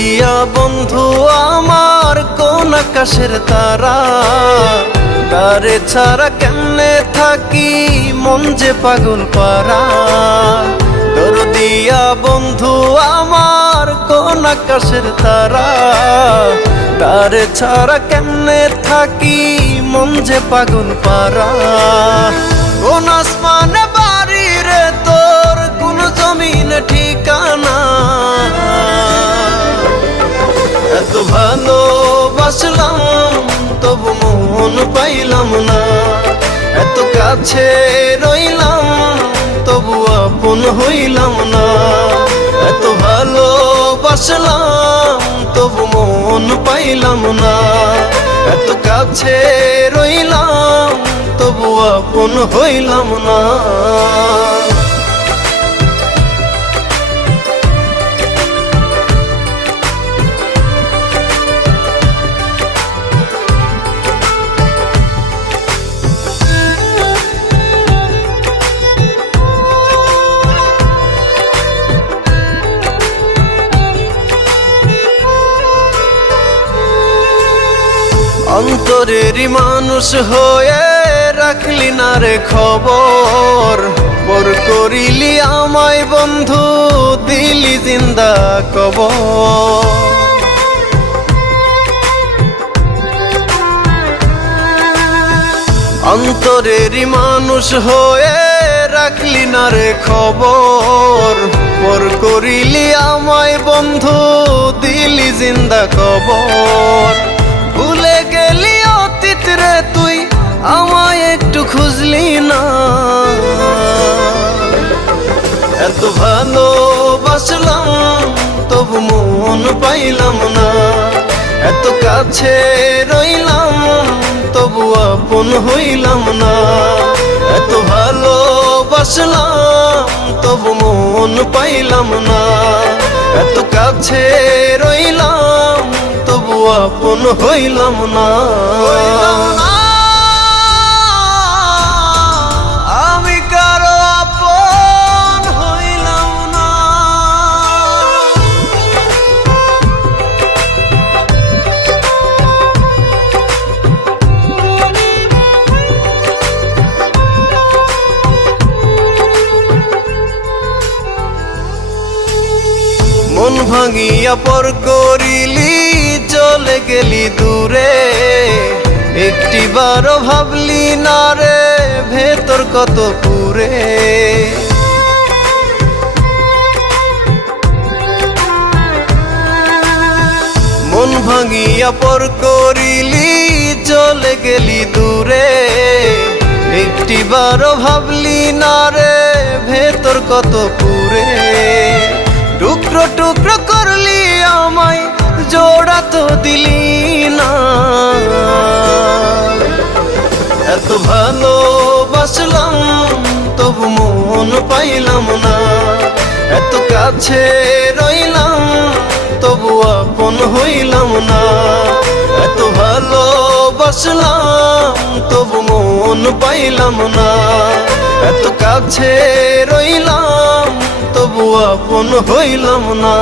দরদিয়া বন্ধু আমার কোন আকাশের তারা, তারে ছাড়া কেমনে থাকি মন যে পাগল পারা। দরদিয়া বন্ধু আমার কোন আকাশের তারা, তারে ছাড়া কেমনে থাকি মন যে পাগল পারা। কোন আসমানে বাড়ি রে তোর, কোন জমিনে ঠিকানা, এত ভালোবাসলাম তবু মন পাইলাম না। এত কাছে রইলাম তবু আপন হইলাম না। এত ভালোবাসলাম তবু মন পাইলাম না। এত কাছে রইলাম তবু আপন হইলাম না। অন্তরেরই মানুষ হয়ে রাখলি না রে খবর, পর করিলি আমায় বন্ধু দিলি জিন্দা কবর। অন্তরেরই মানুষ হয়ে রাখলি না রে খবর, পর করিলি আমায় বন্ধু দিলি জিন্দা কবর। ভুলে গেলি অতীত রে তুই আমায় একটু খুঁজলি না। এত ভালোবাসলাম তবু মন পাইলাম না। এত কাছে রইলাম তবু আপন হইলাম না। এত ভালোবাসলাম তবু মন পাইলাম না। এত কাছে রইলাম তবু আপন হইলাম না। আমি কারো আপন হইলাম না। মন ভাঙিয়া পর করিলি চলে গেলি দূরে, একটিবারও ভাবলি না রে ভেতর কত পুরে। মন ভাঙিয়া পর করিলি চলে গেলি দূরে, একটিবারও ভাবলি না রে ভেতর কত পুরে। টুকরো টুকরো করলি আমায় জোড়া তো দিলি না। এত ভালোবাসলাম তবু মন পাইলাম না। এত কাছে রইলাম তবু আপন হইলাম না। এত ভালোবাসলাম তবু মন পাইলাম না। এত কাছে রইলাম তবু আপন হইলাম না।